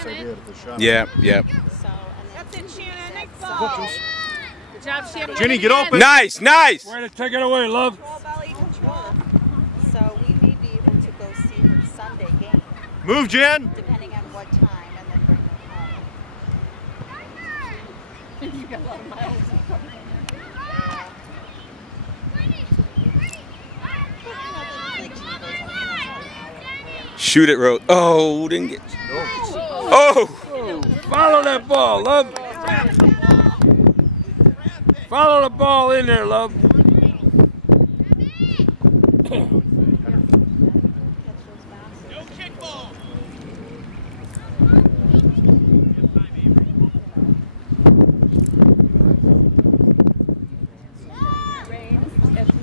Yes, I did. The shot. Yeah, yeah. That's it, Shannon. Next ball. Good job, Shannon. Jenny, get open. Nice, nice. Way to take it away, love. Control, belly, control. So we may be able to go see her Sunday game, Move, Jen. depending on what time, and then bring her home. You got a lot of miles. Shoot it, Rose. Oh, didn't get. Oh! Follow that ball, love. Follow the ball in there, love.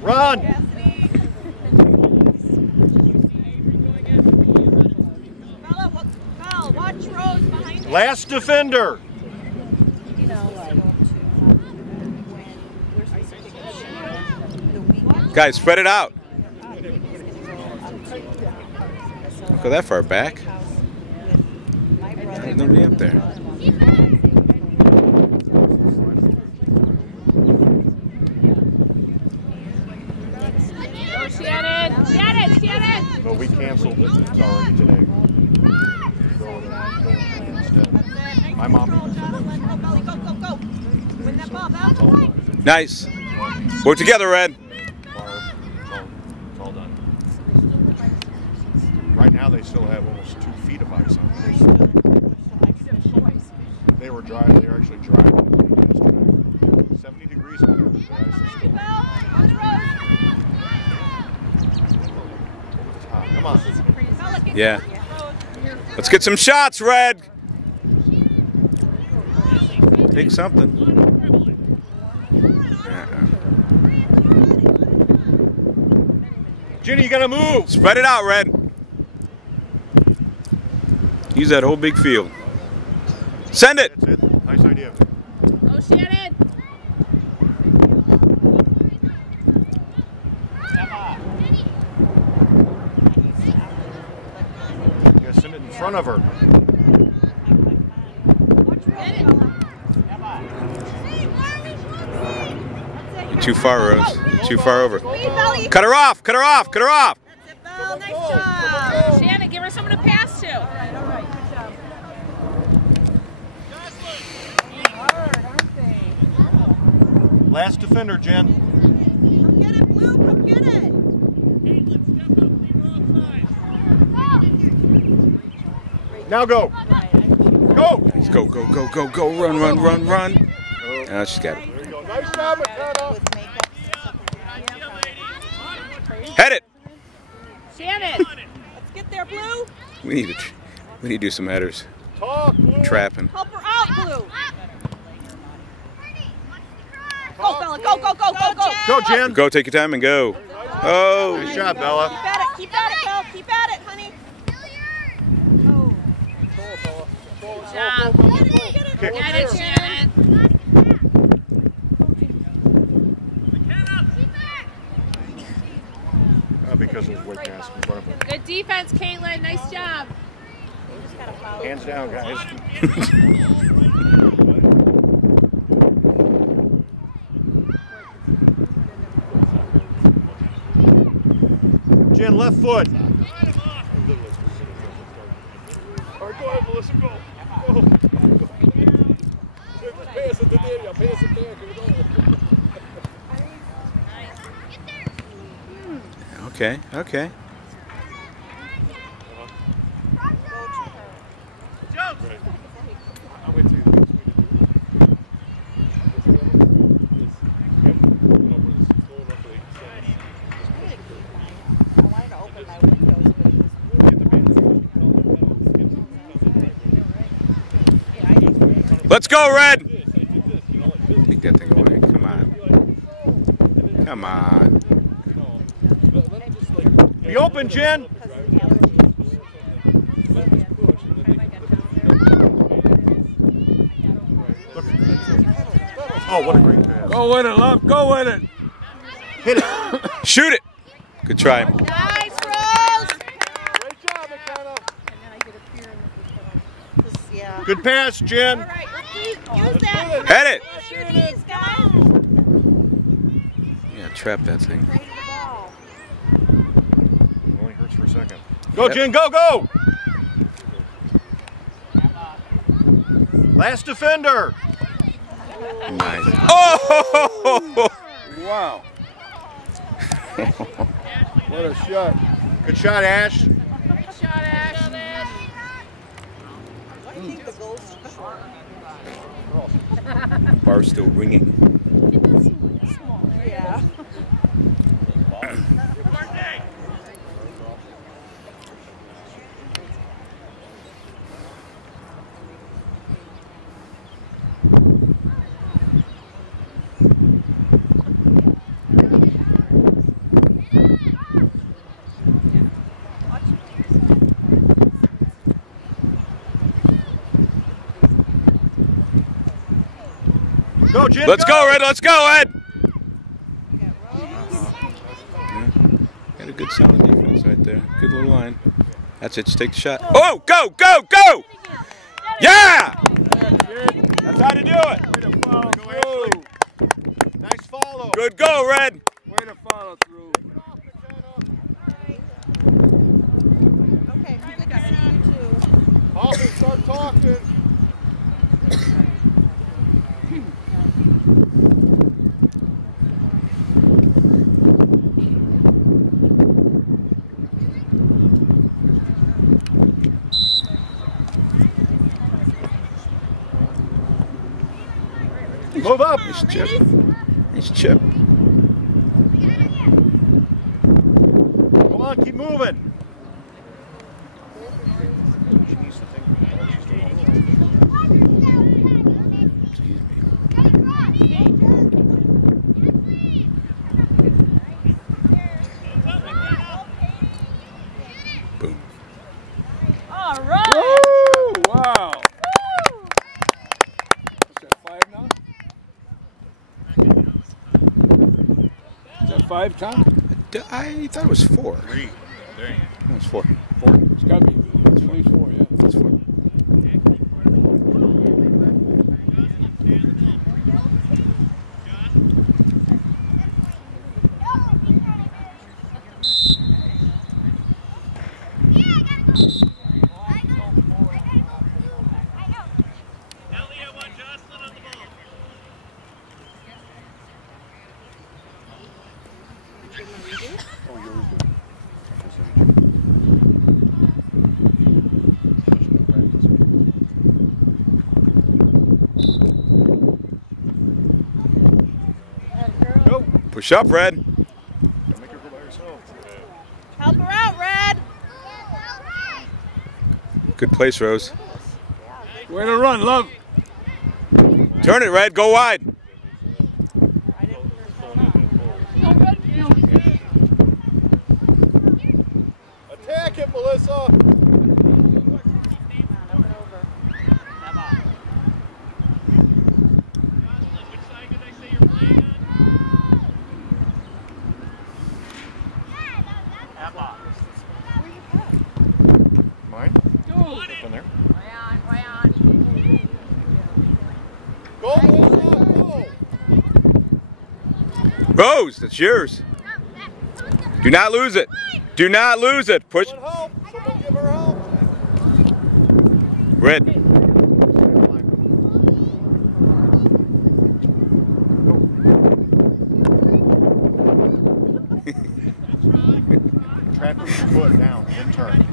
Run. Watch Rose behind you. Last defender. Guys, spread it out. Don't go that far back. There's nobody up there. Go, Shannon! Shannon! Shannon! But we canceled it. It's already today. My mom. Go, go, go! Win that ball, Belle. Nice. Work together, Red. It's all done. Right now they still have almost 2 feet of ice on it. They were driving. They were actually driving yesterday. 70 degrees in there. The ice is still. Come on. Yeah. Let's get some shots, Red. Take something. Jenny, you gotta move. Spread it out, Red. Use that whole big field. Send it. That's it. Nice idea. Go, Shannon! You gotta send it in front of her. You're too far, Rose. You're too far over. Cut her off. Cut her off. Cut her off. That's it, Belle. Nice job. Shannon, give her someone to pass to. All right, good job. Last defender, Jen. Come get it, Blue. Come get it. Now go. Go. Let's go, go, go, go, go. Run, run, run, run. Oh, she's got it. There you go. Nice job, McKenna. Head it. Shannon, let's get there, Blue. We need to do some headers. Talk. Trapping. Help her out, Blue. Go, Bella. Go, go, go, go, go. Go, Jen. Go, take your time and go. Oh. Nice job, Bella. Keep at it. Keep at it, Belle. Keep at it, honey. Good job. Kick. Get it, Shannon. Because of the weight mask in front of her. Good defense, Caitlin. Nice job. Hands down, guys. Jen, left foot. All right, go ahead, Melissa, go. Go. Just pass it to Daniel. Pass it there. Okay, okay. Let's go, Red. Take that thing away. Come on. Come on. Be open, Jen. Oh, what a great pass. Go with it, love. Go with it. Hit it. Shoot it. Good try. Nice, Rose. Great job, McKenna. And then I get a fear in the Yeah. Good pass, Jen. All right, use that. Head it. Use your knees, guys. Yeah, trap that thing. Afraid of the ball. It only hurts for a second. Go, Yep. Jen, go, go! Last defender. Nice. Oh! Wow. What a shot. Good shot, Ash. Keep the goals short. Bar's still ringing. Yeah. Go, Jen. Let's go, Red. Let's go, Ed. Had a good solid defense right there. Good little line. That's it. Just take the shot. Oh, go, go, go! Yeah! That's how to do it. Way to follow through. Nice follow. Good go, Red. Way to follow through. Okay, good to see you too. Hoffman, start talking. Move up. Nice chip. Nice chip. Come on, keep moving. Excuse me. Boom. All right. Woo! Wow. What's that, 5 now? Is that 5, Tom? I thought it was 4. 3. Dang. No, it's 4. 4. It's got to be. It's at least 4, yeah. It's 4. Go. Push up, Red. Don't make her go by herself. Help her out, Red. Good place, Rose. Way to run, love. Turn it, Red. Go wide. Attack it, Melissa. Mine? Up in there. Go, Melissa, go. Rose, that's yours. Do not lose it. Do not lose it. Push. Someone help. Someone give her help. Red. Trap with your foot down, in turn.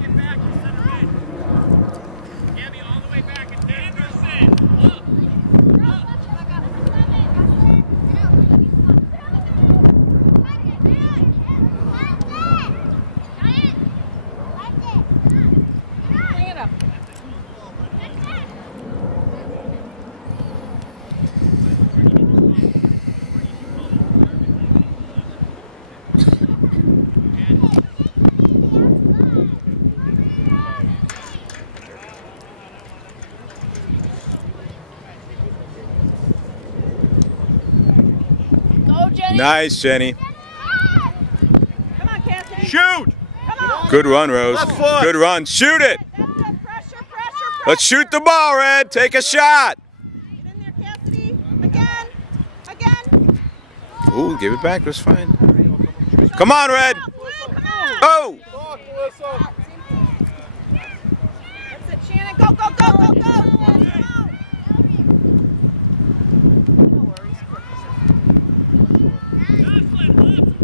Nice, Jenny. Come on, Kathy. Shoot! Come on. Good run, Rose. Left foot. Good run. Shoot it. That's it. Pressure, pressure, Let's shoot the ball, Red. Take a shot. Get in there, Cassidy. Again. Again. Ooh, give it back. That's fine. Come on, Red. Oh. That's it, Shannon. Go, go, go, go, go.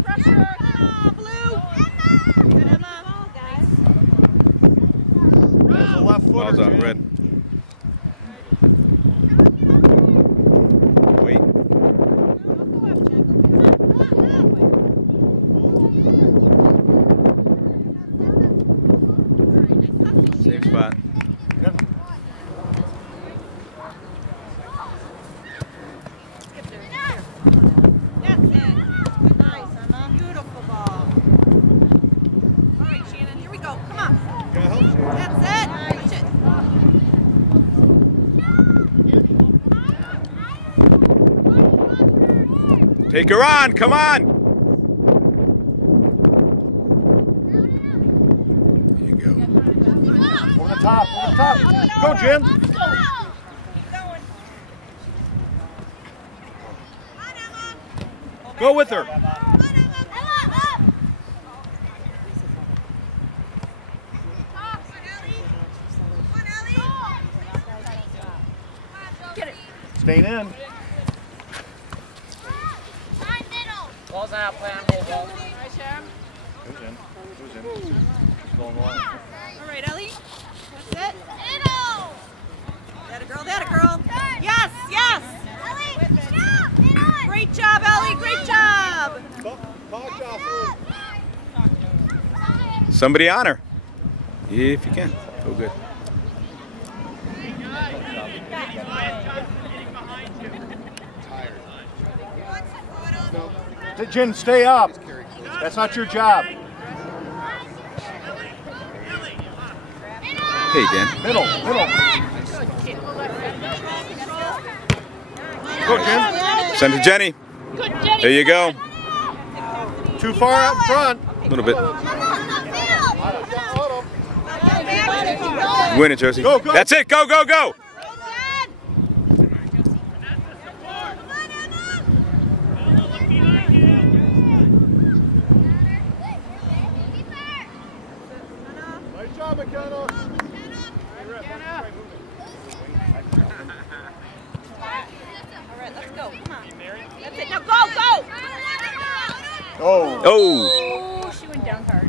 Pressure. Come on, Blue. Good, Emma. Guys. There's a left footer. Ball's on, Red. Wait. Safe spot. That's it. Nice, Emma. Beautiful ball. All right, Shannon. Here we go. Come on. That's it. Push it. Take her on. Come on. There you go. Over the top. Over the top. Go, Jim. Keep going. Go with her. Get it. Staying in. Ball's out, play on hold ball. Right, Sharon. Who's in? Who's in? Just going line. All right, Ellie. That's it. That a girl, that a girl. Yes, yes. Great job, Ellie. Great job. Somebody on her. If you can. Oh, good. Jen, stay up. That's not your job. Hey, Dan. Middle, middle. Go, Jen. Send to Jenny. There you go. Too far out in front. A little bit. Win it, Josie. Go, go. That's it. Go, go, go. Nice job, McKenna. All right, let's go. Come on. That's it. Now go, go. Oh. Oh. Oh, she went down hard.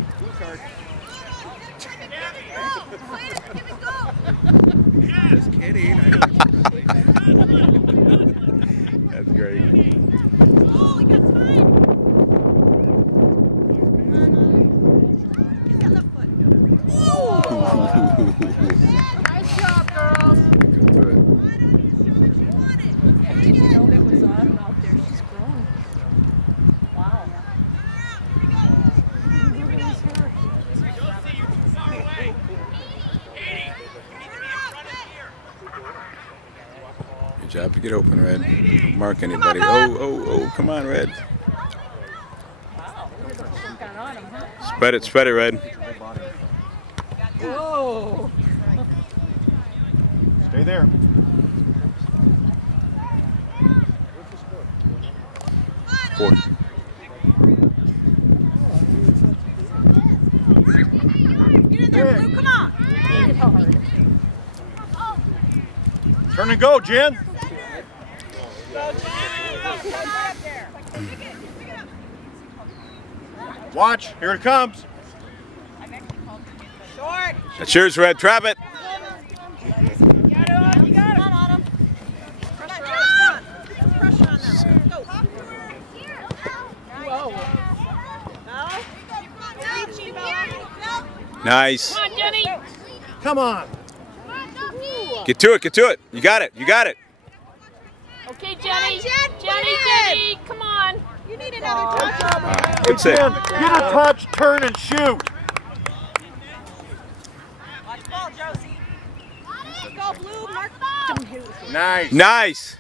Just kidding. That's great. Oh, we got time. Use that left foot. Nice job, girls. Good to it. I didn't know that was on out there. She's growing. Wow. Good job to get open, Red. Mark anybody. Oh, come on, Red. Spread it, Red. Whoa. Stay there. Four. Get in there, Blue. Come on. Turn and go, Jen. Watch. Here it comes. Short. That's yours, Red. Trap it. Nice. Come on, Jenny. Come on. Get to it. Get to it. You got it. You got it. Okay, Jenny. Jen, Jenny, come on. You need another touch. Good save. Jen, get a touch, turn, and shoot. Watch ball, Josie. Go, Blue. Mark. Nice. Nice.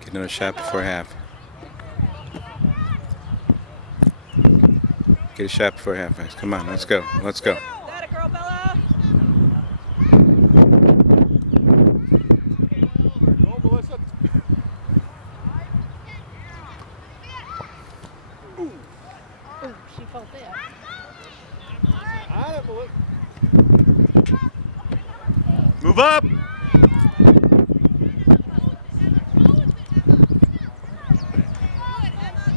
Get another shot before half. Get a shot before half, guys. Come on, let's go. Let's go. That a girl, Bella. Go, Melissa. She felt it. On it, Melissa. Move up.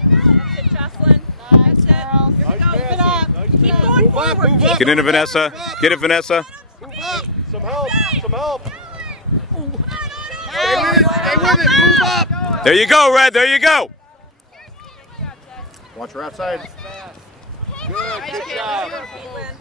That's it, Jocelyn. That's it. Here we Nice go. passing. Nice Keep passing. going Move up, forward. move up. Get into Vanessa. Get it, Vanessa. Move up. Some help. Some help. Stay with it. Stay with it. Move up. There you go, Red. There you go. Watch her outside. Good. Good job. Caitlin.